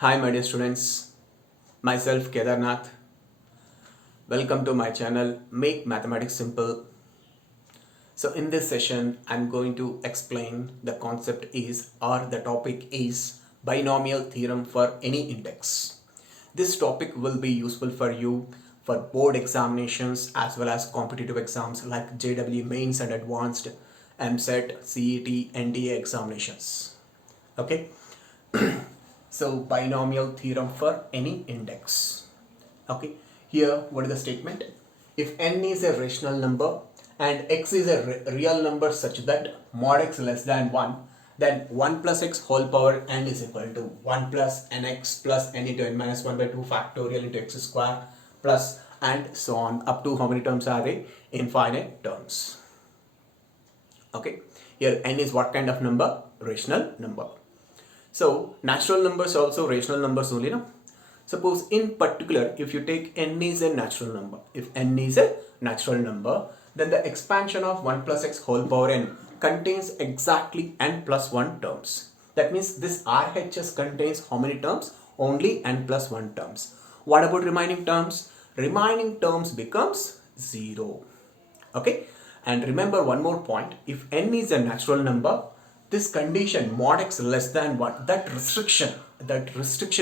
Hi my dear students, myself Kedarnath. Welcome to my channel Make Mathematics Simple. So in this session I'm going to explain the concept is or the topic is binomial theorem for any index. This topic will be useful for you for board examinations as well as competitive exams like JW Mains and Advanced, MSET, CET, NTA examinations. Okay. So binomial theorem for any index. Okay, here what is the statement? If n is a rational number and x is a real number such that mod x less than 1, then 1 plus x whole power n is equal to 1 plus nx plus n into n minus 1 by 2 factorial into x square plus and so on up to how many terms are they? Infinite terms. Okay, here n is what kind of number? Rational number. So natural numbers also rational numbers only, no? Suppose in particular, if you take n is a natural number, if n is a natural number, then the expansion of 1 plus x whole power n contains exactly n plus 1 terms. That means this RHS contains how many terms? Only n plus 1 terms. What about remaining terms? Remaining terms becomes 0. Okay, and remember one more point, if n is a natural number, this condition mod x less than 1, that restriction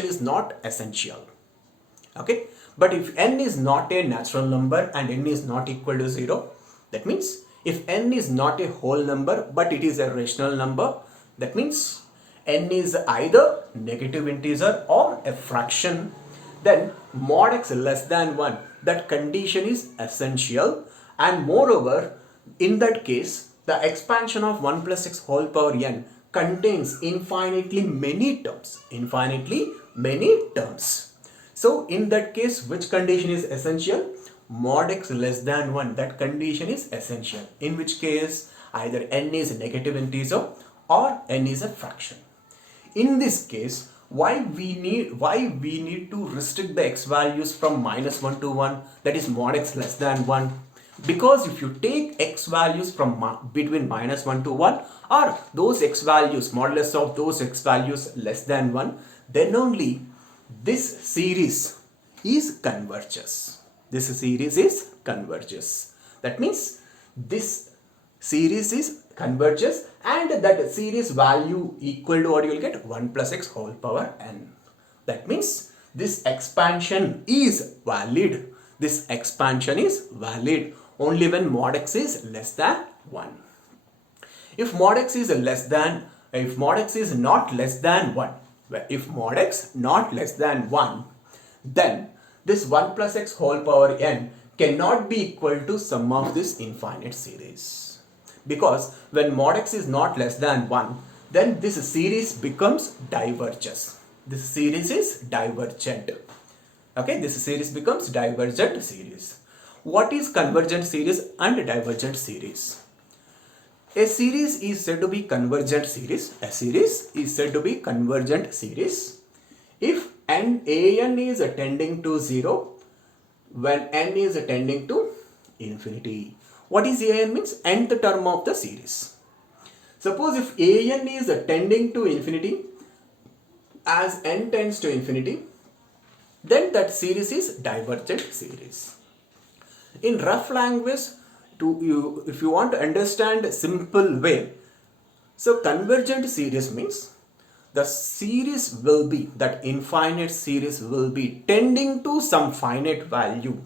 is not essential. Okay, but if n is not a natural number and n is not equal to 0, that means if n is not a whole number but it is a rational number, that means n is either negative integer or a fraction, then mod x less than 1, that condition is essential, and moreover in that case the expansion of 1 plus x whole power n contains infinitely many terms. So in that case, which condition is essential? Mod x less than 1, that condition is essential, in which case either n is a negative integer or n is a fraction. In this case, why we need to restrict the x values from minus 1 to 1, that is mod x less than 1? Because if you take x values from between minus 1 to 1 or those x values modulus of those x values less than 1, then only this series is converges. That means this series is converges and that series value equal to what you will get? 1 plus x whole power n. That means this expansion is valid. This expansion is valid only when mod x is less than 1. If mod x is not less than 1, then this 1 plus x whole power n cannot be equal to sum of this infinite series. Because when mod x is not less than 1, then this series becomes diverges. This series is divergent. Okay, this series becomes divergent series. What is convergent series and divergent series? A series is said to be convergent series. A series is said to be convergent series if an is tending to 0 when n is tending to infinity. What is an means? Nth term of the series. Suppose if an is tending to infinity as n tends to infinity, then that series is divergent series. In rough language, if you want to understand a simple way, so convergent series means the series will be, that infinite series will be tending to some finite value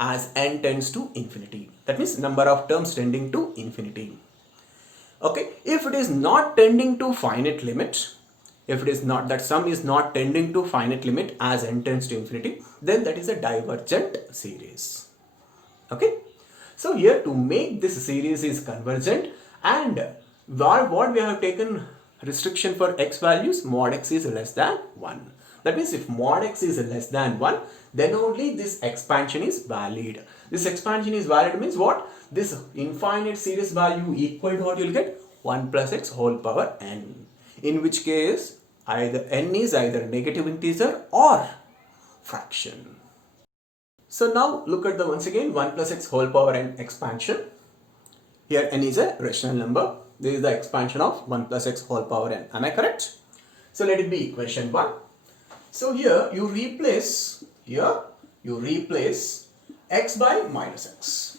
as n tends to infinity. That means number of terms tending to infinity. Okay, if it is not tending to finite limit, if it is not, that sum is not tending to finite limit as n tends to infinity, then that is a divergent series. Okay, so here to make this series is convergent, and what we have taken restriction for x values, mod x is less than 1. That means if mod x is less than 1, then only this expansion is valid. This expansion is valid means what? This infinite series value equal to what you will get? 1 plus x whole power n. In which case either n is either negative integer or fraction. So now look at the once again 1 plus x whole power n expansion. Here n is a rational number. This is the expansion of 1 plus x whole power n. Am I correct? So let it be equation 1. So here you replace x by minus x.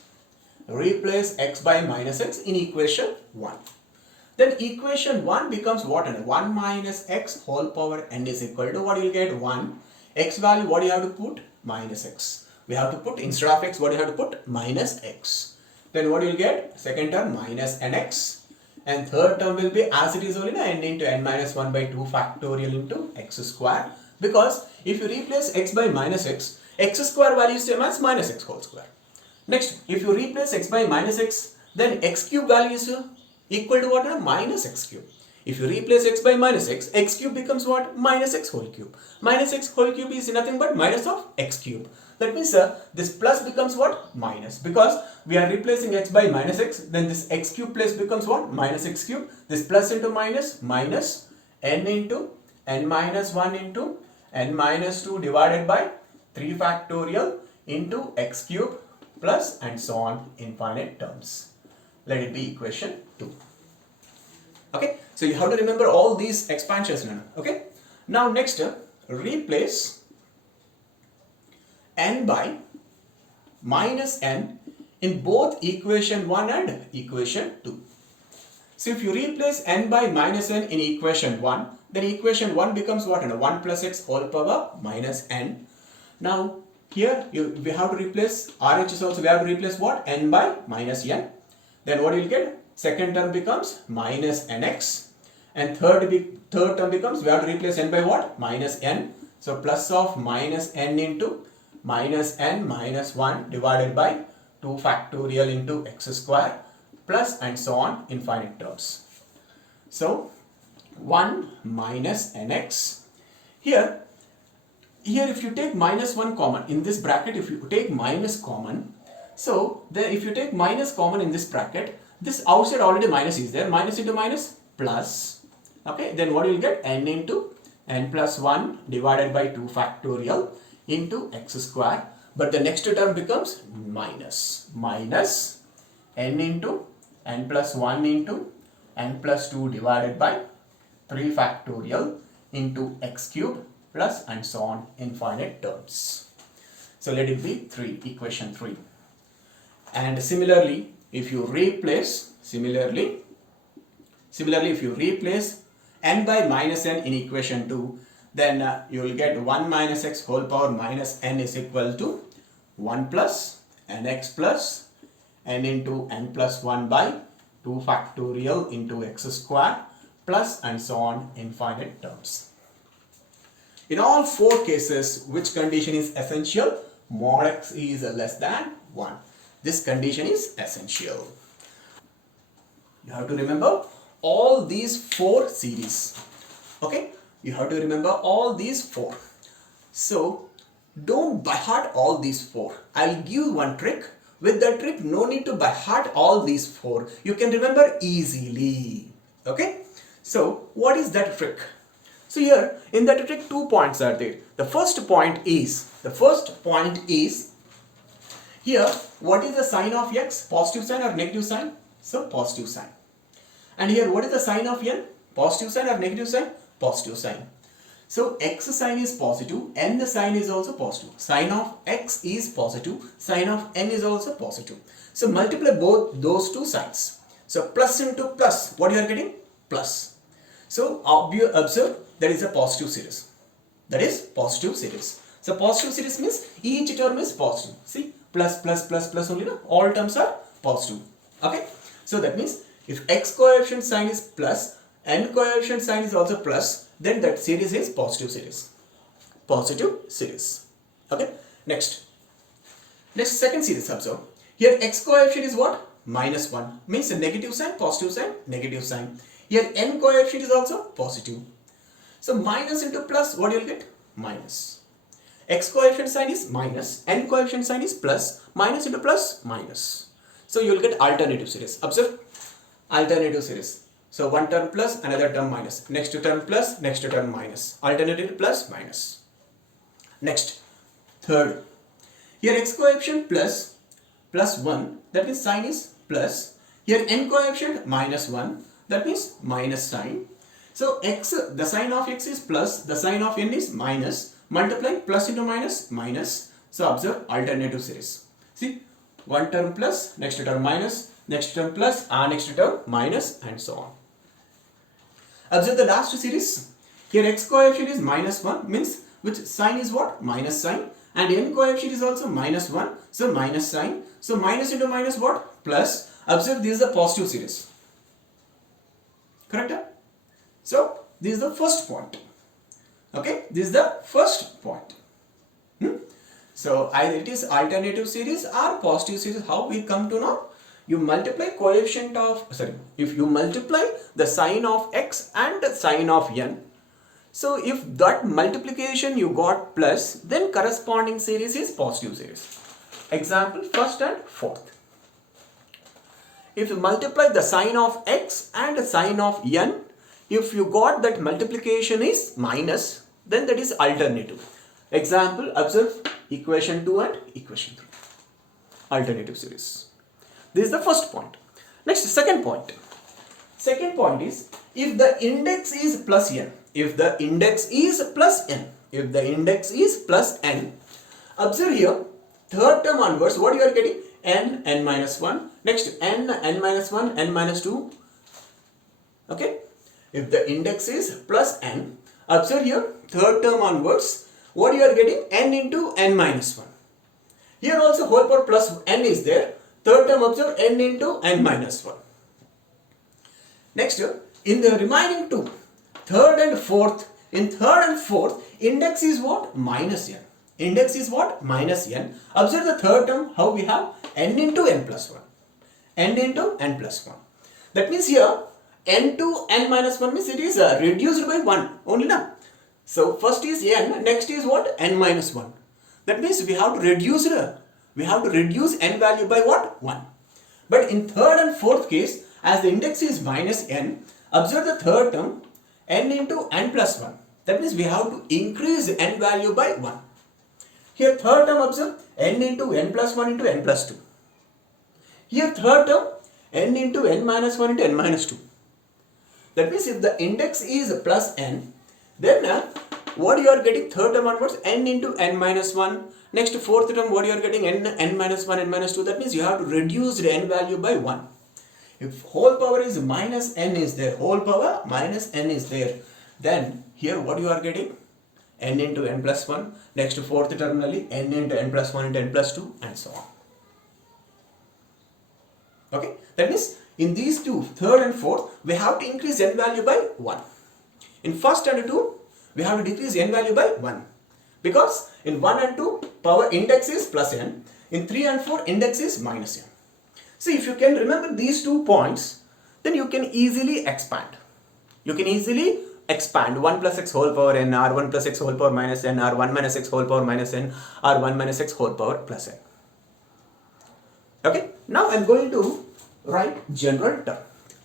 Replace x by minus x in equation 1. Then equation 1 becomes what? 1 minus x whole power n is equal to what you will get? 1. X value, what you have to put? Minus x. We have to put, instead of x, what you have to put? Minus x. Then what you will get? Second term minus nx. And third term will be as it is only n into n minus 1 by 2 factorial into x square. Because if you replace x by minus x, x square value is same as minus x whole square. Next, if you replace x by minus x, then x cube value is equal to what? Minus x cube. If you replace x by minus x cube becomes what? Minus x whole cube. Minus x whole cube is nothing but minus of x cube. That means this plus becomes what? Minus. Because we are replacing x by minus x, then this x cube plus becomes what? Minus x cube. This plus into minus, minus n into n minus 1 into n minus 2 divided by 3 factorial into x cube plus and so on infinite terms. Let it be equation 2. Okay, so you have to remember all these expansions now. Okay, now next replace n by minus n in both equation 1 and equation 2. So if you replace n by minus n in equation 1, then equation 1 becomes what? 1 plus x whole power minus n. Now here we have to replace RHS also, we have to replace what? N by minus n. Then what you will get? Second term becomes minus nx. And third term becomes, we have to replace n by what? Minus n. So plus of minus n into minus n minus 1 divided by 2 factorial into x square plus and so on infinite terms. So 1 minus nx. Here if you take minus 1 common in this bracket, if you take minus common, so then if you take minus common in this bracket, this outside already minus is there, minus into minus plus, okay, then what you will get? N into n plus 1 divided by 2 factorial into x square, but the next term becomes minus n into n plus 1 into n plus 2 divided by 3 factorial into x cube plus and so on infinite terms. So let it be equation 3. And similarly, if you replace n by minus n in equation 2, then you will get 1 minus x whole power minus n is equal to 1 plus nx plus n into n plus 1 by 2 factorial into x square plus and so on infinite terms. In all 4 cases, which condition is essential? Mod x is less than 1. This condition is essential. You have to remember all these 4 series. Okay, you have to remember all these 4. So don't by heart all these 4. I'll give one trick. With that trick, no need to by heart all these 4. You can remember easily. Okay, so what is that trick? So here in that trick 2 points are there. The first point is here, what is the sign of x? Positive sign or negative sign? So positive sign. And here, what is the sign of n? Positive sign or negative sign? Positive sign. So x sign is positive, n sign is also positive. Sign of x is positive, sign of n is also positive. So multiply both those 2 signs. So plus into plus, what you are getting? Plus. So observe, that is a positive series. That is positive series. So positive series means each term is positive. See, plus plus plus plus only, no? All terms are positive. Okay, so that means if x coefficient sign is plus, n coefficient sign is also plus, then that series is positive series. Positive series. Okay, next second series, observe. Here x coefficient is what? Minus 1, means a negative sign, positive sign, negative sign. Here n coefficient is also positive. So minus into plus, what you will get? Minus. X coefficient sign is minus, n coefficient sign is plus, minus into plus, minus. So you will get alternative series. Observe, alternative series. So one term plus, another term minus, next term plus, next term minus, alternative plus, minus. Next, third. Here x coefficient plus 1, that means sign is plus. Here n coefficient minus 1, that means minus sign. So x, the sign of x is plus, the sign of n is minus. Multiply plus into minus, minus. So observe alternative series. See, one term plus, next term minus, next term plus, next term minus, and so on. Observe the last series. Here x coefficient is minus 1, means which sign is what? Minus sign. And n coefficient is also minus 1, so minus sign. So minus into minus what? Plus. Observe, this is the positive series. Correct? So this is the first point. Okay, this is the first point. So either it is alternative series or positive series. How we come to know? You multiply coefficient of, if you multiply the sign of x and the sign of n. So if that multiplication you got plus, then corresponding series is positive series. Example, first and fourth. If you multiply the sign of x and the sign of n, if you got that multiplication is minus, then that is alternative. Example, observe equation 2 and equation 3. Alternative series. This is the first point. Next, second point. Second point is, if the index is plus n, if the index is plus n, if the index is plus n, observe here, third term onwards, what you are getting? N, n minus 1. Next, n, n minus 1, n minus 2. Okay? If the index is plus n, observe here, third term onwards, what you are getting? N into n minus 1. Here also whole power plus n is there. Third term, observe n into n minus 1. Next, in the remaining two, third and fourth, in third and fourth, index is what? Minus n. Index is what? Minus n. Observe the third term, how we have? N into n plus 1. N into n plus 1. That means here, n to n minus 1 means it is reduced by 1 only now. So first is n, next is what? N minus 1. That means we have to reduce n value by what? 1. But in third and fourth case, as the index is minus n, observe the third term, n into n plus 1. That means we have to increase n value by 1. Here third term, observe n into n plus 1 into n plus 2. Here third term, n into n minus 1 into n minus 2. That means if the index is plus n, then what you are getting? Third term onwards, n into n minus 1. Next fourth term, what you are getting? n minus 1, n minus 2. That means you have to reduce the n value by 1. If whole power is minus n is there, whole power minus n is there, then here what you are getting? N into n plus 1. Next fourth terminally, n into n plus 1 into n plus 2, and so on. Okay, that means in these two, third and fourth, we have to increase n value by 1. In first and 2, we have to decrease n value by 1. Because in 1 and 2, power index is plus n. In 3 and 4, index is minus n. So if you can remember these 2 points, then you can easily expand. You can easily expand 1 plus x whole power n, or 1 plus x whole power minus n, or 1 minus x whole power minus n, or 1 minus x whole power plus n. Okay, now I am going to write general term.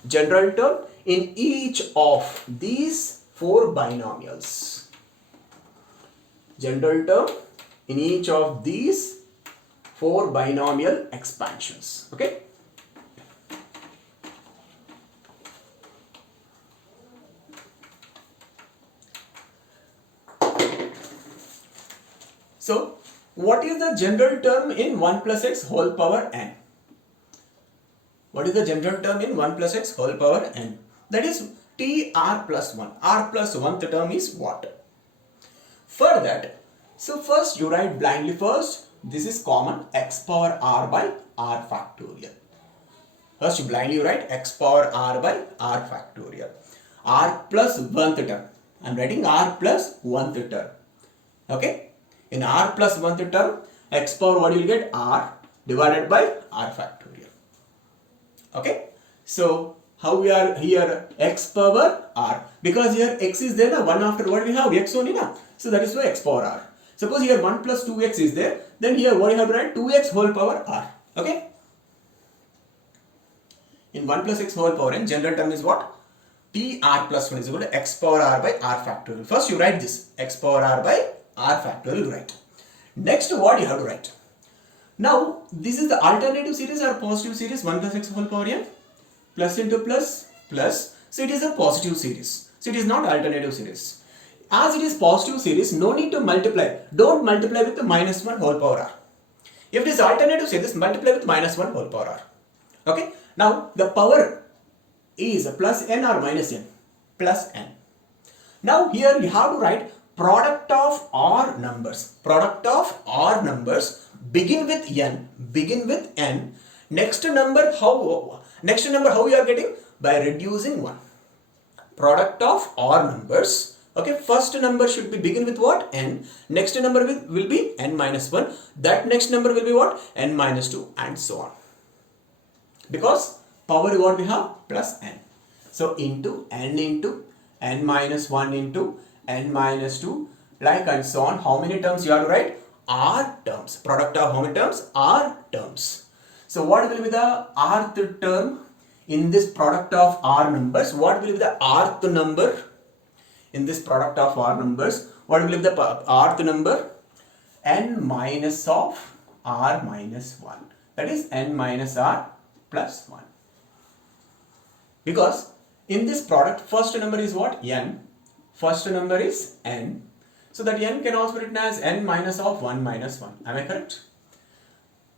General term in each of these 4 binomials. General term in each of these 4 binomial expansions. Okay. So, what is the general term in 1 plus x whole power n? What is the general term in 1 plus x whole power n? That is r plus 1. R plus 1th term is what? For that, so first you write blindly first. This is common, x power r by r factorial. First you blindly write x power r by r factorial. R plus 1th term. I am writing r plus 1th term. Okay. In r plus 1th term, x power what you will get? R divided by r factorial. Okay. So how we are here? X power r. Because here x is there, 1 after what we have? X only now. So that is why x power r. Suppose here 1 plus 2x is there, then here what you have to write? 2x whole power r. Okay. In 1 plus x whole power n, general term is what? r plus 1 is equal to x power r by r factorial. First you write this, x power r by r factorial, write. Next what you have to write? Now this is the alternative series or positive series, 1 plus x whole power n, plus into plus, plus. So it is a positive series. So it is not alternative series. As it is positive series, no need to multiply. Don't multiply with the minus 1 whole power r. If it is alternative series, multiply with minus 1 whole power r. Okay. Now the power is plus n or minus n? Plus n. Now here you have to write product of r numbers. Product of r numbers begin with n. Begin with n. Next number how you are getting? By reducing 1. Product of r numbers. Okay, first number should be begin with what? N. Next number will be n minus 1. That next number will be what? N minus 2 and so on. Because power what we have? Plus n. So into n minus 1 into n minus 2 like and so on. How many terms you have to write? R terms. Product of how many terms? R terms. So what will be the rth term in this product of r numbers? What will be the rth number? In this product of r numbers, what will be the rth number? N minus of r minus 1. That is n minus r plus 1. Because in this product, first number is what? N. First number is n. So that n can also be written as n minus of 1 minus 1. Am I correct?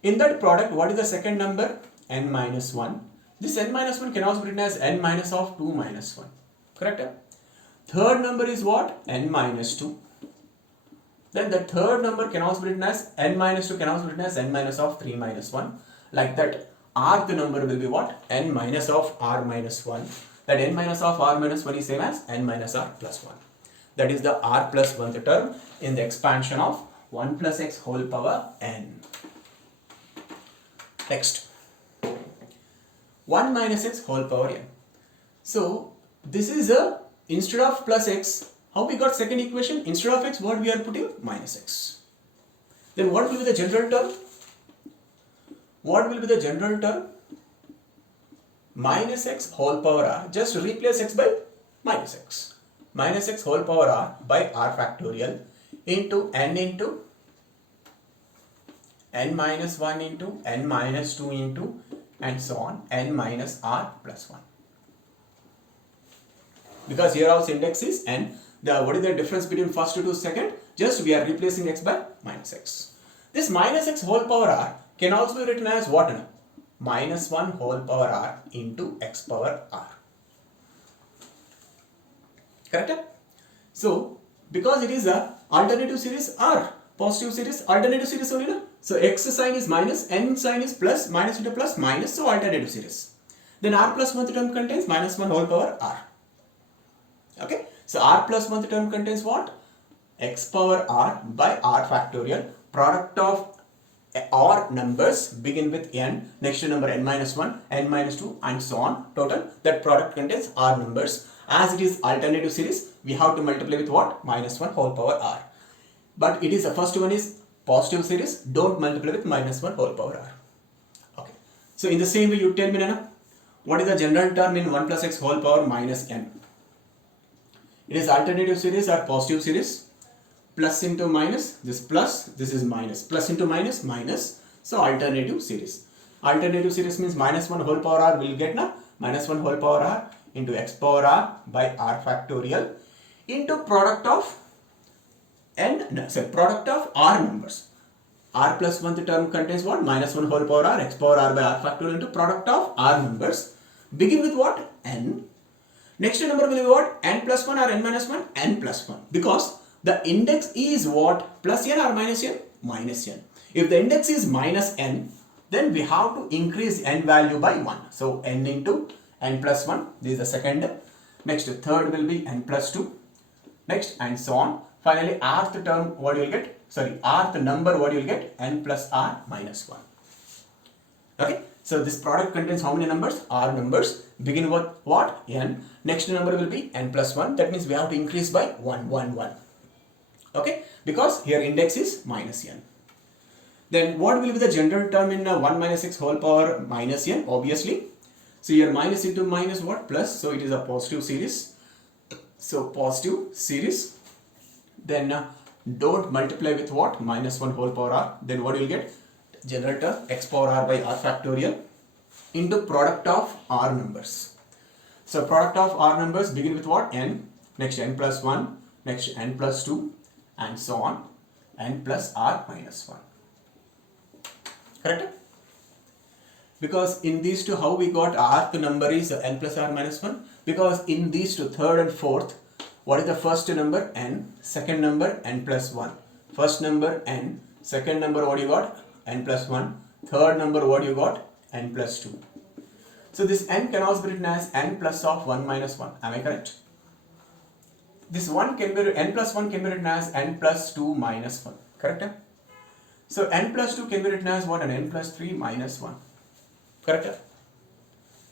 In that product, what is the second number? N minus 1. This n minus 1 can also be written as n minus of 2 minus 1. Correct? Third number is what? N minus 2. Then the third number can also be written as n minus 2 can also be written as n minus of 3 minus 1. Like that, rth number will be what? N minus of r minus 1. That n minus of r minus 1 is same as n minus r plus 1. That is the r plus 1th term in the expansion of 1 plus x whole power n. Next, 1 minus x whole power n. So this is a, instead of plus x, how we got second equation? Instead of x, what we are putting? Minus x. Then what will be the general term? What will be the general term? Minus x whole power r. Just replace x by minus x. Minus x whole power r by r factorial into n minus 1 into n minus 2 into and so on n minus r plus 1. Because here also index is n. What is the difference between first to second? Just we are replacing x by minus x. This minus x whole power r can also be written as what? Minus 1 whole power r into x power r. Correct? So, because it is a alternative series r, positive series, alternative series only, no? So x sign is minus, n sign is plus, minus into plus, minus, so alternative series. Then r plus 1th term contains minus 1 whole power r. Okay? So r plus 1th term contains what? X power r by r factorial. Product of r numbers begin with n, next number n minus 1, n minus 2 and so on. Total, that product contains r numbers. As it is alternative series, we have to multiply with what? Minus 1 whole power r. But it is the first one is positive series, don't multiply with minus 1 whole power r. Okay. So in the same way, you tell me, Nana, what is the general term in 1 plus x whole power minus n? It is alternative series or positive series. Plus into minus, this is minus. Plus into minus, minus. So alternative series. Alternative series means minus 1 whole power r will get na? Minus 1 whole power r into x power r by r factorial into product of product of r numbers. R plus 1th term contains what? Minus 1 whole power r, x power r by r factorial into product of r numbers. Begin with what? N. Next number will be what? N plus 1 or n minus 1? N plus 1. Because the index is what? Plus n or minus n? Minus n. If the index is minus n, then we have to increase n value by 1. So n into n plus 1. This is the second. Next, third will be n plus 2. Next, and so on. Finally, rth term, what you will get? Sorry, rth number, what you will get? N plus r minus 1. Okay. So this product contains how many numbers? R numbers. Begin with what? N. Next number will be n plus 1. That means we have to increase by 1, 1, 1. Okay. Because here index is minus n. Then what will be the general term in 1 minus x whole power minus n? Obviously. So here minus into minus what? Plus. So it is a positive series. So positive series. Then don't multiply with what? Minus 1 whole power r. Then what you will get? General term x power r by r factorial into product of r numbers. So product of r numbers begin with what? N. next n plus 1, next n plus 2, and so on, n plus r minus 1. Correct? Because in these two, how we got rth number is n plus r minus 1? Because in these two, third and fourth, what is the first number? N. Second number, n plus 1. First number, n. Second number, what you got? N plus 1. Third number, what you got? N plus 2. So this n can also be written as n plus of 1 minus 1. Am I correct? This 1 can be, n plus 1 can be written as n plus 2 minus 1. Correct? So n plus 2 can be written as what? An n plus 3 minus 1. Correct?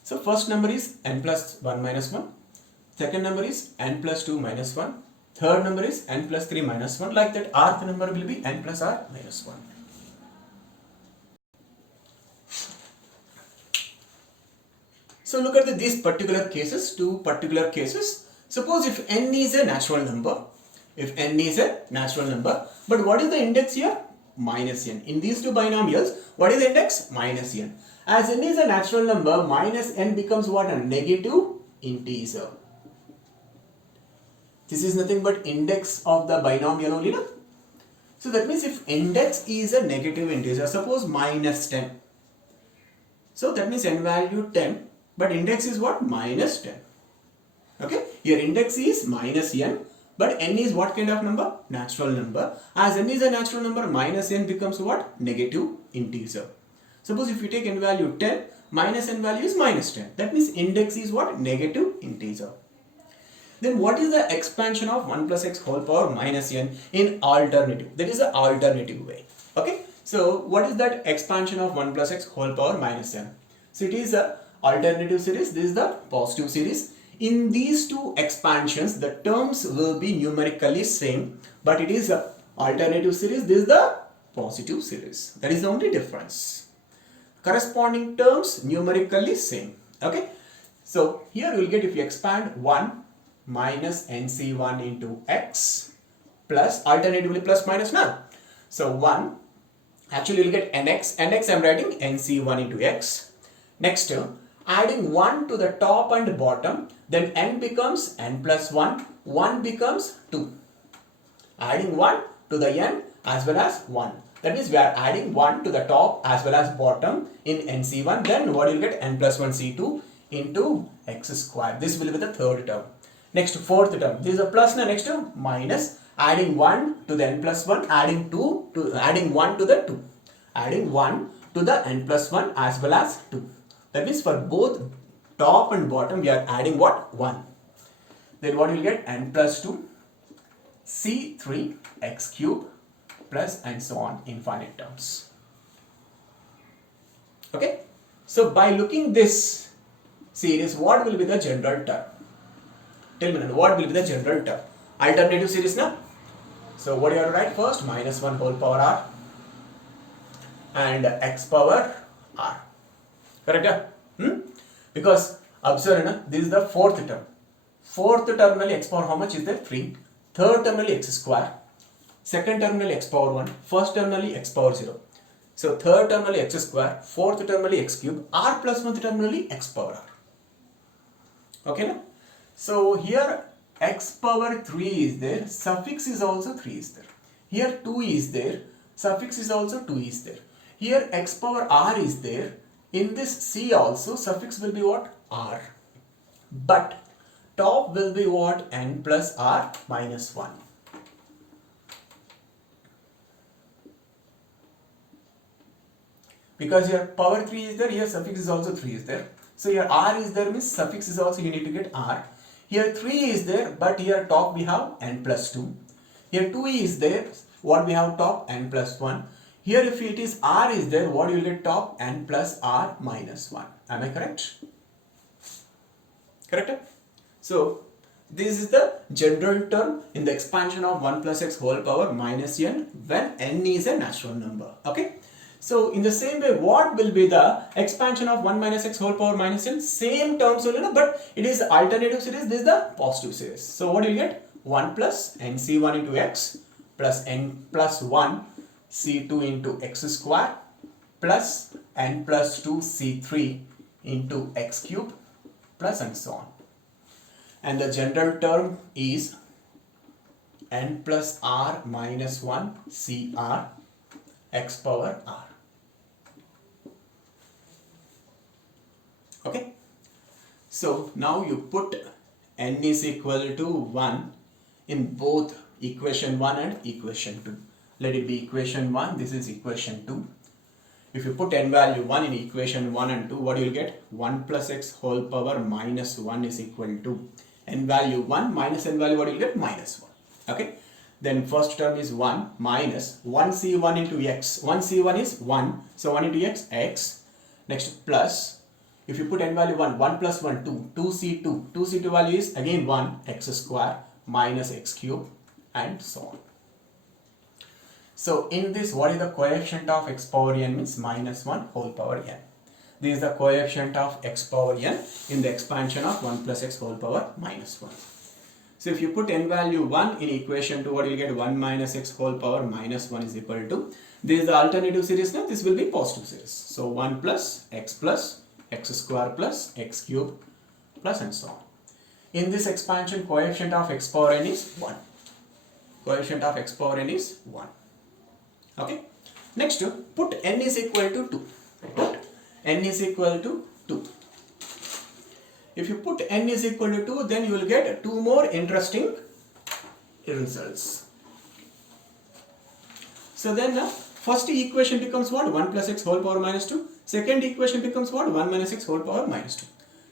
So first number is n plus 1 minus 1. Second number is n plus 2 minus 1. Third number is n plus 3 minus 1. Like that, rth number will be n plus r minus 1. So look at these particular cases, two particular cases. Suppose if n is a natural number, but what is the index here? Minus n. In these two binomials, what is the index? Minus n. As n is a natural number, minus n becomes what? A negative integer. This is nothing but index of the binomial only, no? So that means if index is a negative integer, suppose minus 10. So that means n value 10, but index is what? Minus 10. Okay, your index is minus n, but n is what kind of number? Natural number. As n is a natural number, minus n becomes what? Negative integer. Suppose if you take n value 10, minus n value is minus 10. That means index is what? Negative integer. Then what is the expansion of 1 plus x whole power minus n in alternative? That is the alternative way. Okay, so what is that expansion of 1 plus x whole power minus n? So it is a alternative series, this is the positive series. In these two expansions, the terms will be numerically same, but it is a alternative series, this is the positive series. That is the only difference. Corresponding terms numerically same. Okay, so here you will get, if you expand 1 minus nc1 into x plus, alternatively plus minus now. So 1, actually you will get nx I am writing nc1 into x. Next term, adding 1 to the top and bottom, then n becomes n plus 1, 1 becomes 2. Adding 1 to the n as well as 1. That means we are adding 1 to the top as well as bottom in nc1, then what you will get? N plus 1 c2 into x square. This will be the third term. Next, fourth term, this is a plus, now next term minus, adding 1 to the n plus 1, adding 2 to, adding 1 to the 2, adding 1 to the n plus 1 as well as 2. That means for both top and bottom we are adding what? 1. Then what you will get? N plus 2 c3 x cube plus and so on, infinite terms. Okay, so by looking this series, what will be the general term? Tell me now, what will be the general term? Alternative series now. So what you have to write first? Minus 1 whole power r and x power r. Correct? Because observe, this is the fourth term. Fourth terminal x power how much is there? 3. Third terminal x square. Second terminal x power 1. First terminal x power 0. So third terminal x square. Fourth terminal x cube. R plus 1th terminal x power r. Okay now? So here x power 3 is there. Suffix is also 3 is there. Here 2 is there. Suffix is also 2 is there. Here x power r is there. In this c also suffix will be what? R. But top will be what? N plus r minus 1. Because here power 3 is there, here suffix is also 3 is there. So here r is there means suffix is also, you need to get r. Here 3 is there, but here top we have n plus 2. Here 2 is there, what we have top? N plus 1. Here if it is r is there, what you will get? Top n plus r minus 1. Am I correct? Correct? So this is the general term in the expansion of 1 plus x whole power minus n when n is a natural number. Okay? So in the same way, what will be the expansion of 1 minus x whole power minus n? Same terms only, but it is alternative series, this is the positive series. So what do you get? 1 plus nc1 into x plus n plus 1 c2 into x square plus n plus 2 c3 into x cube plus and so on. and the general term is n plus r minus 1 cr x power r. Okay, so now you put n is equal to 1 in both equation 1 and equation 2. Let it be equation 1, this is equation 2. If you put n value 1 in equation 1 and 2, what you will get? 1 plus x whole power minus 1 is equal to n value 1 minus n value, what you will get? Minus 1. Okay, then first term is 1 minus 1c1 into x. 1c1 is 1, so 1 into x, x. Next plus, if you put n value 1, 1 plus 1, 2, 2c2. 2c2 value is again 1, x square minus x cube and so on. So in this, what is the coefficient of x power n? Means minus 1 whole power n. This is the coefficient of x power n in the expansion of 1 plus x whole power minus 1. So if you put n value 1 in equation 2, what you will get? 1 minus x whole power minus 1 is equal to, this is the alternative series now, this will be positive series. So 1 plus x square plus x cube plus and so on. In this expansion, coefficient of x power n is 1. Coefficient of x power n is 1. Okay, next put n is equal to 2. Put n is equal to 2. If you put n is equal to 2, then you will get two more interesting results. So then first equation becomes what? 1 plus x whole power minus 2. Second equation becomes what? 1 minus x whole power minus 2.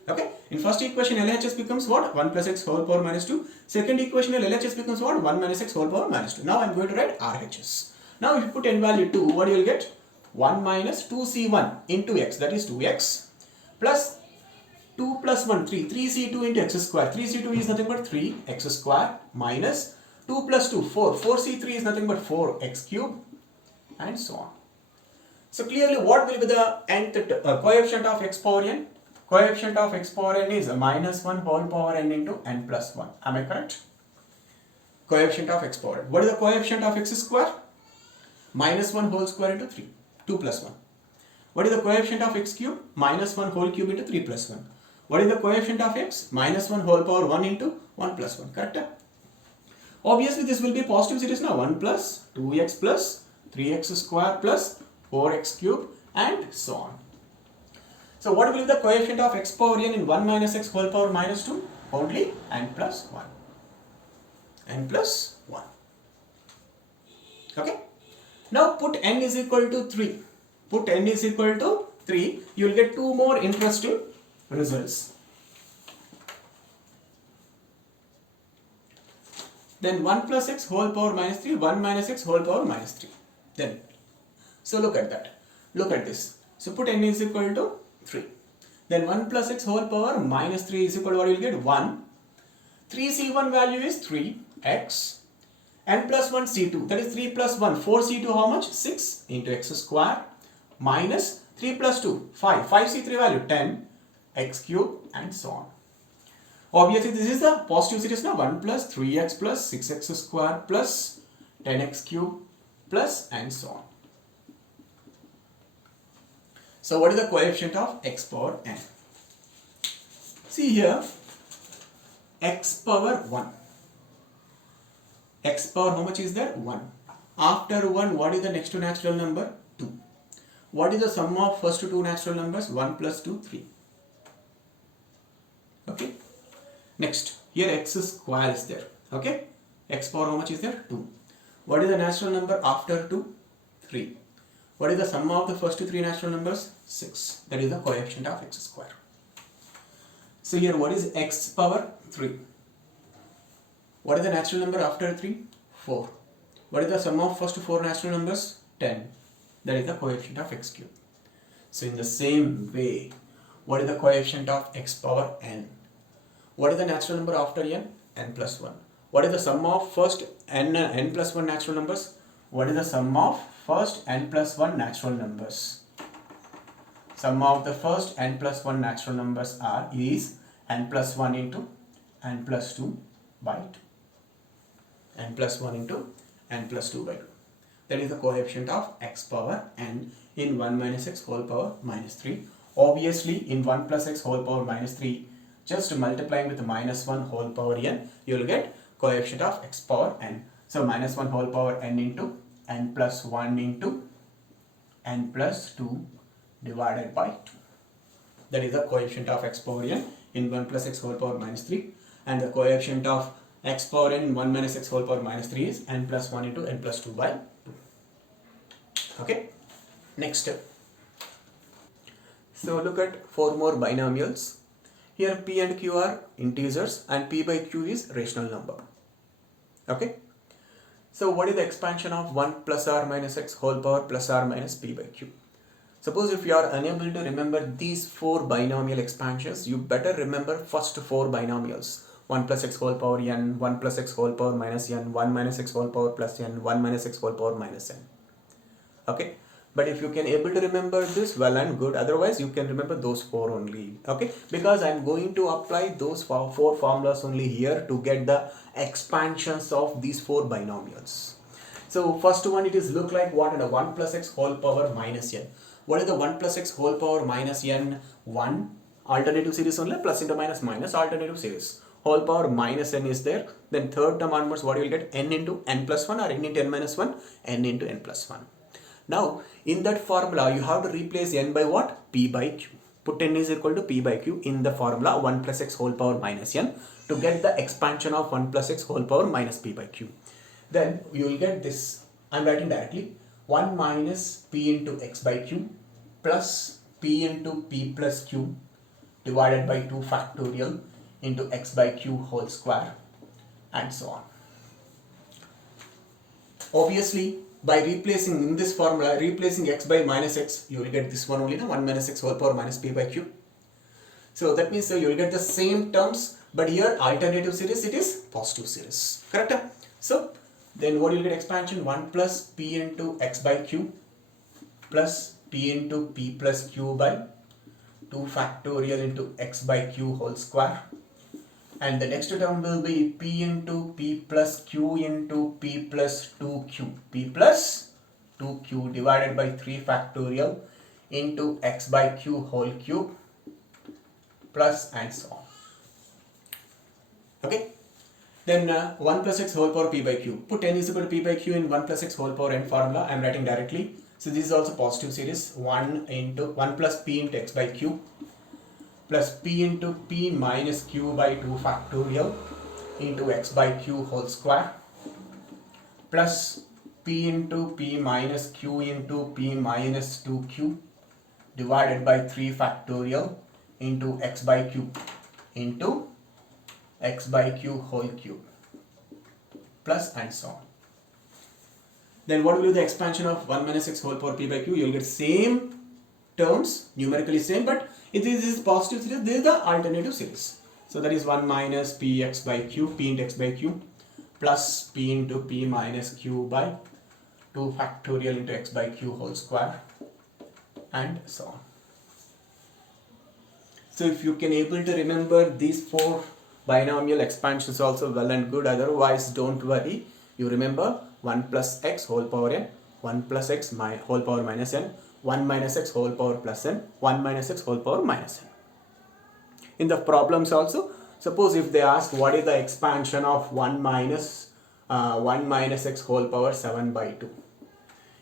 Okay, in first equation LHS becomes what? 1 plus x whole power minus 2. Second equation LHS becomes what? 1 minus x whole power minus 2. Now I am going to write RHS. Now if you put n value 2, what you will get? 1 minus 2c1 into x, that is 2x, plus 2 plus 1, 3, 3c2 into x square. 3c2 is nothing but 3x square minus 2 plus 2, 4. 4c3 is nothing but 4x cube and so on. So clearly what will be the nth coefficient of x power n? Coefficient of x power n is minus 1 whole power n into n plus 1. Am I correct? Coefficient of x power n. What is the coefficient of x square? Minus 1 whole square into 3. 2 plus 1. What is the coefficient of x cube? Minus 1 whole cube into 3 plus 1. What is the coefficient of x? Minus 1 whole power 1 into 1 plus 1. Correct? Obviously this will be positive series now. 1 plus 2x plus 3x square plus 4x cube and so on. So what will be the coefficient of x power n in 1 minus x whole power minus 2? Only n plus 1. N plus 1. Okay. Now put n is equal to 3. Put n is equal to 3. You will get two more interesting results. Then 1 plus x whole power minus 3, 1 minus x whole power minus 3. Then, so look at that. Look at this. So put n is equal to 3. Then 1 plus x whole power minus 3 is equal to what you will get? 1. 3c1 value is 3x. n plus 1 c2, that is 3 plus 1, 4c2 how much? 6 into x square minus 3 plus 2, 5, 5c3 value 10, x cube and so on. Obviously this is the positive series now, 1 plus 3x plus 6x square plus 10x cube plus and so on. So what is the coefficient of x power n? See here, x power 1. X power how much is there? 1. After 1, what is the next to natural number? 2. What is the sum of first two natural numbers? 1 plus 2, 3. Okay. Next, here x square is there. Okay. X power how much is there? 2. What is the natural number after 2? 3. What is the sum of the first three natural numbers? 6. That is the coefficient of x square. So here what is x power 3? What is the natural number after 3? 4. What is the sum of first 4 natural numbers? 10. That is the coefficient of x cube. So in the same way, what is the coefficient of x power n? What is the natural number after n? N plus 1. What is the sum of first n plus 1 natural numbers? What is the sum of first n plus 1 natural numbers? Sum of the first n plus 1 natural numbers is n plus 1 into n plus 2 by 2. N plus 1 into n plus 2 by 2. That is the coefficient of x power n in 1 minus x whole power minus 3. Obviously in 1 plus x whole power minus 3, just multiplying with minus 1 whole power n, you will get coefficient of x power n. So minus 1 whole power n into n plus 1 into n plus 2 divided by 2. That is the coefficient of x power n in 1 plus x whole power minus 3, and the coefficient of x power n 1 minus x whole power minus 3 is n plus 1 into n plus 2 by 2. Okay, next step. So look at 4 more binomials. Here p and q are integers and p by q is rational number. Okay, so what is the expansion of 1 plus r minus x whole power plus r minus p by q? Suppose if you are unable to remember these 4 binomial expansions, you better remember first 4 binomials. 1 plus x whole power n, 1 plus x whole power minus n, 1 minus x whole power plus n, 1 minus x whole power minus n. Okay, but if you can able to remember this, well and good, otherwise you can remember those 4 only. Okay, because I am going to apply those 4 formulas only here to get the expansions of these 4 binomials. So first one, it is look like what? 1 plus x whole power minus n. What is the 1 plus x whole power minus n? 1 alternative series only, plus into minus minus alternative series. Whole power minus n is there. Then third term onwards, what you will get? N into n plus 1 or n into n minus 1? N into n plus 1. Now, in that formula, you have to replace n by what? P by q. Put n is equal to p by q in the formula 1 plus x whole power minus n to get the expansion of 1 plus x whole power minus p by q. Then you will get this. I am writing directly 1 minus p into x by q plus p into p plus q divided by 2 factorial into x by q whole square and so on. Obviously, by replacing in this formula, replacing x by minus x, you will get this one only, 1 minus x whole power minus p by q. So that means you will get the same terms, but here alternative series, it is positive series. Correct? So then what you will get? Expansion 1 plus p into x by q plus p into p plus q by 2 factorial into x by q whole square. And the next term will be p into p plus q into p plus 2q. P plus 2q divided by 3 factorial into x by q whole cube plus and so on. Okay. Then 1 plus x whole power p by q. Put n is equal to p by q in 1 plus x whole power n formula. I am writing directly. So this is also positive series. 1 plus p into x by q plus p into p minus q by 2 factorial into x by q whole square plus p into p minus q into p minus 2q divided by 3 factorial into x by q into x by q whole cube plus and so on. Then what will be the expansion of 1 minus x whole power p by q? You will get same terms, numerically same, but if this is positive series, this is the alternative series. So that is 1 minus px by q, p into x by q plus p into p minus q by 2 factorial into x by q whole square and so on. So if you can able to remember these 4 binomial expansions also, well and good, otherwise don't worry. You remember 1 plus x whole power n, 1 plus x whole power minus n, 1 minus x whole power plus n, 1 minus x whole power minus n. In the problems also, suppose if they ask what is the expansion of 1 minus x whole power 7 by 2.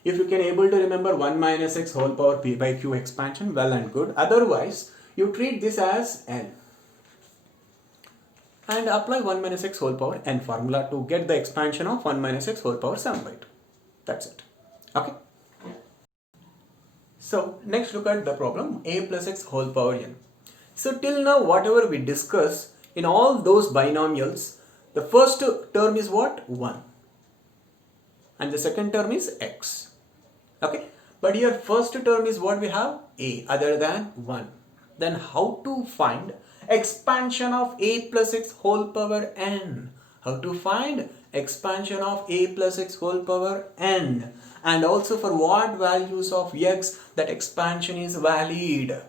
If you can able to remember 1 minus x whole power p by q expansion, well and good. Otherwise, you treat this as n and apply 1 minus x whole power n formula to get the expansion of 1 minus x whole power 7 by 2. That's it. Okay. So next look at the problem a plus x whole power n. So till now whatever we discussed in all those binomials, the first term is what? 1 and the second term is x. Okay, but here first term is what we have? A other than 1. Then how to find expansion of a plus x whole power n? How to find expansion of a plus x whole power n? And also for what values of x that expansion is valid.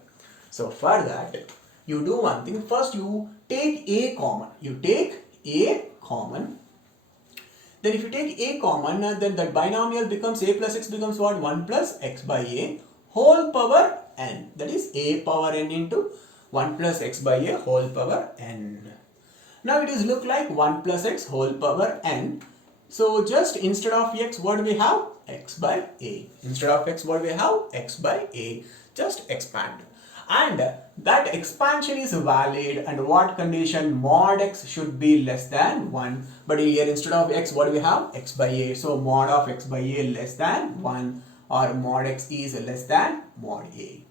So for that, you do one thing. First you take a common. You take a common. Then if you take a common, then that binomial becomes a plus x becomes what? 1 plus x by a whole power n. That is a power n into 1 plus x by a whole power n. Now it is look like 1 plus x whole power n. So just instead of x, what do we have? X by a. Instead of x, what do we have? X by a. Just expand. And that expansion is valid under what condition? Mod x should be less than 1. But here instead of x, what do we have? X by a. So mod of x by a less than 1, or mod x is less than mod a.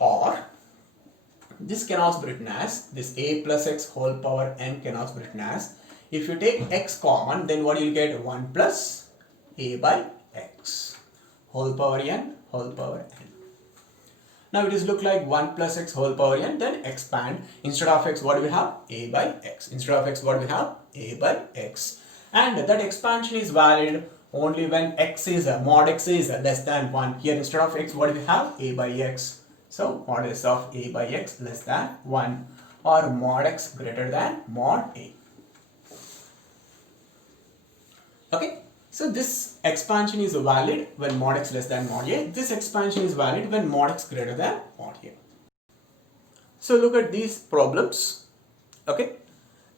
Or this can also be written as, this a plus x whole power n can also be written as, if you take x common, then what you will get? 1 plus a by x whole power n whole power n. Now it is look like 1 plus x whole power n, then expand. Instead of x, what do we have? A by x. Instead of x, what do we have? A by x. And that expansion is valid only when x is, mod x is less than 1. Here instead of x, what do we have? A by x. So modulus of a by x less than 1, or mod x greater than mod a. Okay. So this expansion is valid when mod x less than mod a. This expansion is valid when mod x greater than mod a. So look at these problems. Okay.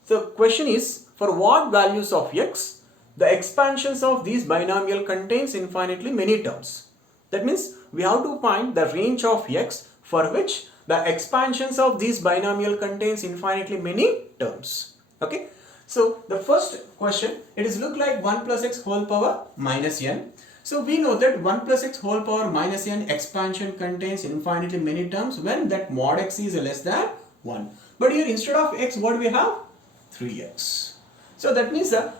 So question is, for what values of x the expansions of these binomial contains infinitely many terms. That means we have to find the range of x for which the expansions of these binomial contains infinitely many terms. Okay. So the first question, it is look like 1 plus x whole power minus n. So we know that 1 plus x whole power minus n expansion contains infinitely many terms when that mod x is less than 1. But here instead of x, what do we have? 3x. So that means the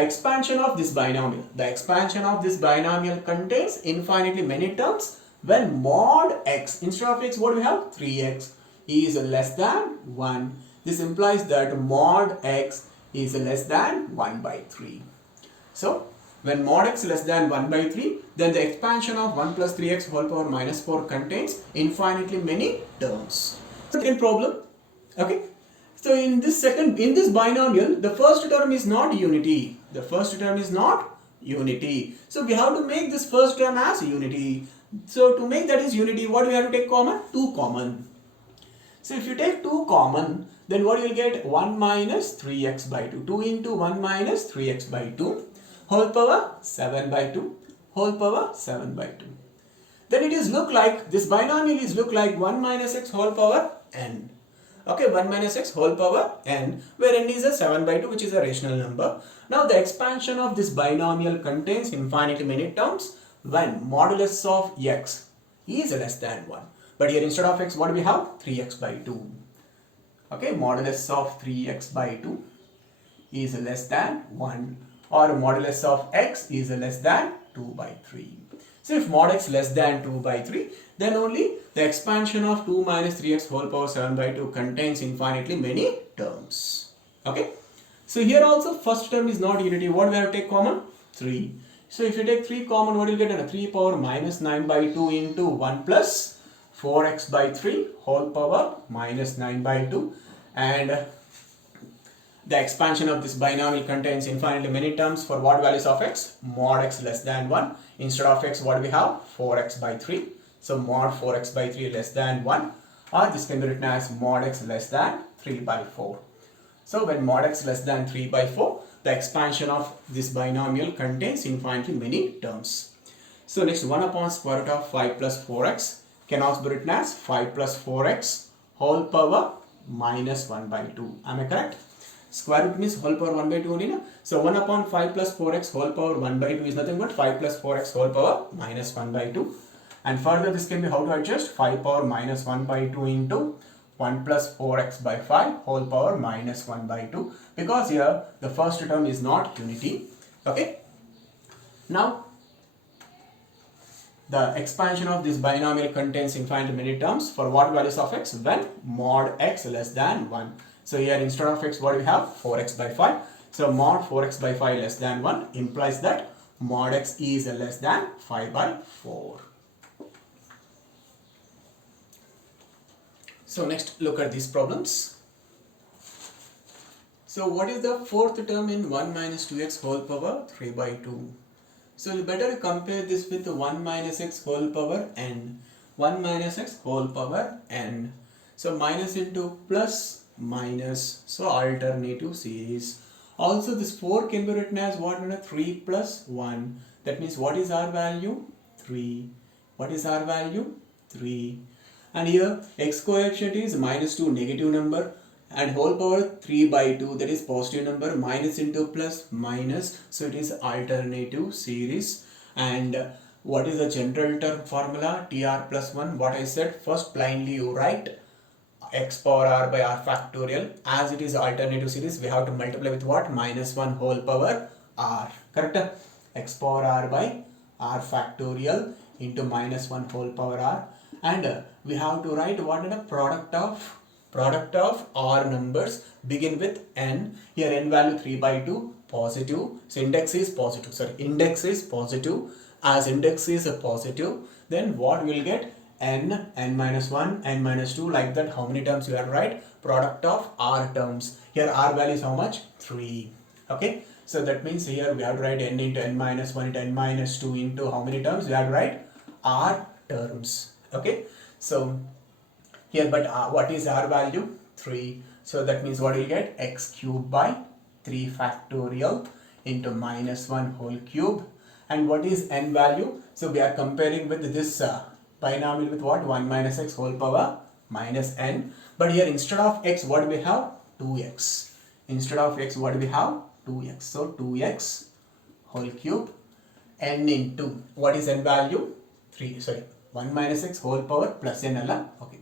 expansion of this binomial contains infinitely many terms when mod x, instead of x, what do we have? 3x is less than 1. This implies that mod x is less than 1 by 3. So when mod x less than 1 by 3, then the expansion of 1 plus 3x whole power minus 4 contains infinitely many terms. Second problem. Okay. So in this binomial, the first term is not unity. The first term is not unity. So we have to make this first term as unity. So to make that is unity, what do we have to take common? 2 common. So if you take 2 common, then what you will get? 1 minus 3x by 2. 2 into 1 minus 3x by 2 whole power 7 by 2 whole power 7 by 2. Then it is look like, this binomial is look like 1 minus x whole power n. Okay, 1 minus x whole power n, where n is a 7 by 2, which is a rational number. Now the expansion of this binomial contains infinitely many terms when modulus of x is less than 1. But here instead of x, what do we have? 3x by 2. Okay, modulus of 3x by 2 is less than 1, or modulus of x is less than 2 by 3. So if mod x less than 2 by 3, then only the expansion of 2 minus 3x whole power 7 by 2 contains infinitely many terms. Okay. So here also first term is not unity. What we have to take common? 3. So if you take 3 common, what will you get? 3 power minus 9 by 2 into 1 plus 4x by 3 whole power minus 9 by 2. And the expansion of this binomial contains infinitely many terms for what values of x? Mod x less than 1. Instead of x, what do we have? 4x by 3. So mod 4x by 3 less than 1. Or this can be written as mod x less than 3 by 4. So when mod x less than 3 by 4, the expansion of this binomial contains infinitely many terms. So next, 1 upon square root of 5 plus 4x can also be written as 5 plus 4x whole power minus 1 by 2. Am I correct? Square root means whole power 1 by 2 only, na? So 1 upon 5 plus 4x whole power 1 by 2 is nothing but 5 plus 4x whole power minus 1 by 2. And further this can be how to adjust? 5 power minus 1 by 2 into 1 plus 4x by 5 whole power minus 1 by 2. Because here the first term is not unity. Okay. Now the expansion of this binomial contains infinitely many terms for what values of x? When mod x less than 1. So here instead of x, what do we have? 4x by 5. So mod 4x by 5 less than 1 implies that mod x is less than 5 by 4. So next, look at these problems. So what is the fourth term in 1 minus 2x whole power 3 by 2? So you better compare this with 1 minus x whole power n. 1 minus x whole power n. So minus into plus minus. So alternative series. Also this 4 can be written as what? 3 plus 1. That means what is our value? 3. What is our value? 3. And here x coefficient is minus 2, negative number, and whole power 3 by 2, that is positive number, minus into plus minus, so it is alternative series. And what is the general term formula? TR plus 1. What I said, first blindly you write x power r by r factorial. As it is alternative series, we have to multiply with what? Minus 1 whole power r. Correct? X power r by r factorial into minus 1 whole power r. And we have to write what is the product of r numbers begin with n. Here n value 3 by 2, positive. So index is positive. Sorry, index is positive. As index is a positive, then what will get? N minus 1, n minus 2, like that. How many terms you have to write? Product of r terms. Here r value is how much? 3. Okay. So that means here we have to write n into n minus 1 into n minus 2 into how many terms? We have to write r terms. Okay. So here, but what is r value? 3. So that means what we get? X cube by 3 factorial into minus 1 whole cube. And what is n value? So we are comparing with this binomial with what? 1 minus x whole power minus n. But here instead of x, what we have? 2x. Instead of x, what we have? 2x. So 2x whole cube n into what is n value? 3. Sorry, 1 minus x whole power plus n. Okay.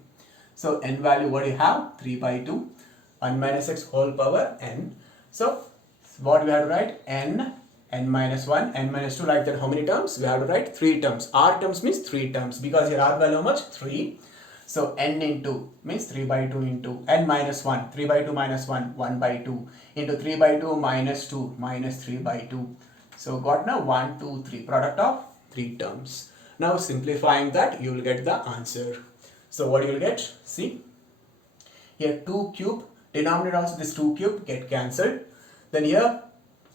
So n value what you have? 3 by 2. 1 minus x whole power n. So what we have to write? n minus 1, n minus 2, like that. How many terms? We have to write 3 terms. R terms means 3 terms, because here R value how much? 3. So n into means 3 by 2 into n minus 1, 3 by 2 minus 1, 1 by 2 into 3 by 2 minus 2 minus 3 by 2. So got now 1, 2, 3, product of 3 terms. Now simplifying that, you will get the answer. So what you will get? See, here 2 cube, denominator also this 2 cube get cancelled. Then here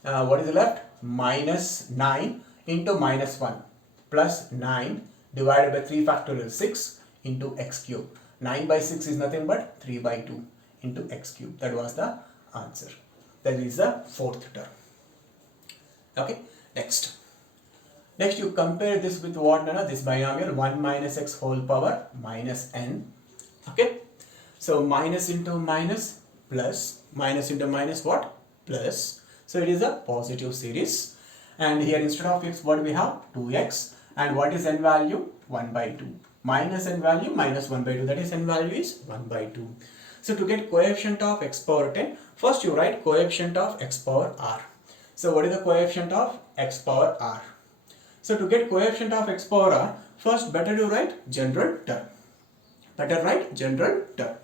what is left? Minus 9 into minus 1 plus 9 divided by 3 factorial 6 into x cube. 9 by 6 is nothing but 3 by 2 into x cube. That was the answer. That is the fourth term. Okay, next you compare this with what? This binomial 1 minus x whole power minus n. Okay, so minus into minus plus, minus into minus what? Plus. So it is a positive series. And here instead of x, what we have? 2x. And what is n value? 1 by 2. Minus n value minus 1 by 2. That is n value is 1 by 2. So to get coefficient of x power 10, first you write coefficient of x power r. So what is the coefficient of x power r? So to get coefficient of x power r, first better to write general term. Better write general term.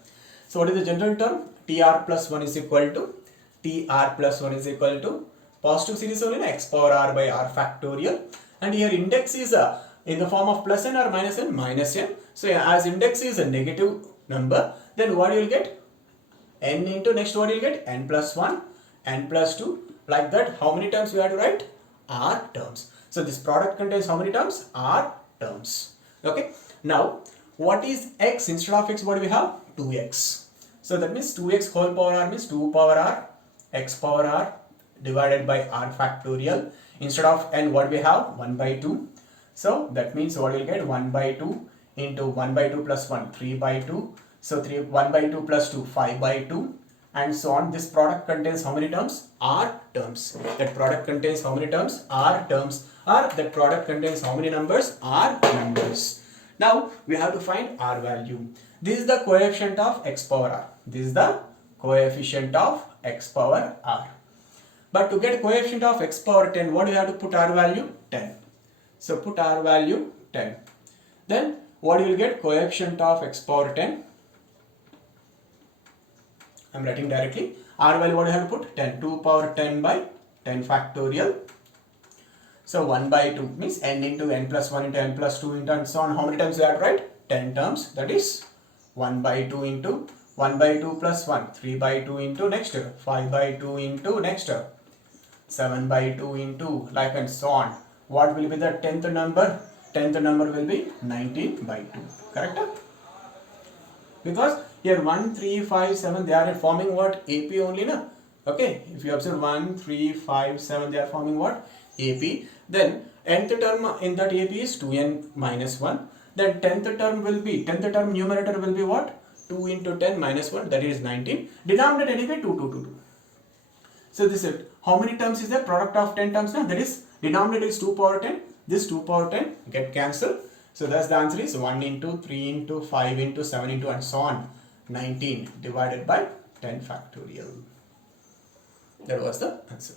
So what is the general term? TR plus 1 is equal to TR plus 1 is equal to positive series only, x power r by r factorial. And here index is in the form of plus n or minus n? Minus n. So as index is a negative number, then what you will get? N into next what you will get? N plus 1, n plus 2. Like that, how many terms we have to write? R terms. So this product contains how many terms? R terms. Okay. Now, what is x? Instead of x, what do we have? 2x. So that means 2x whole power r means 2 power r x power r divided by r factorial. Instead of n, what we have? 1 by 2. So that means what you'll get? 1 by 2 into 1 by 2 plus 1, 3 by 2. So 1 by 2 plus 2, 5 by 2. And so on. This product contains how many terms? R terms. That product contains how many terms? R terms. Or that product contains how many numbers? R numbers. Now we have to find r value. This is the coefficient of x power r. This is the coefficient of x power r. But to get coefficient of x power 10, what do you have to put r value? 10. So put r value 10. Then what you will get? Coefficient of x power 10. I am writing directly. R value what do you have to put? 10. 2 power 10 by 10 factorial. So 1 by 2 means n into n plus 1 into n plus 2 into and so on. How many times you have to write? 10 terms. That is 1 by 2 into 1 by 2 plus 1. 3 by 2 into next. 5 by 2 into next. 7 by 2 into like and so on. What will be the 10th number? 10th number will be 19 by 2. Correct? Because here 1, 3, 5, 7 they are forming what? AP only, na? Okay, if you observe 1, 3, 5, 7 they are forming what? AP. Then nth term in that AP is 2n minus 1. Then 10th term numerator will be what? 2 into 10 minus 1, that is 19. Denominator anyway 2, 2, 2, 2. So this is how many terms is there? Product of 10 terms now. That is denominator is 2 power 10. This 2 power 10 get cancelled. So thus the answer is 1 into 3 into 5 into 7 into and so on. 19 divided by 10 factorial. That was the answer.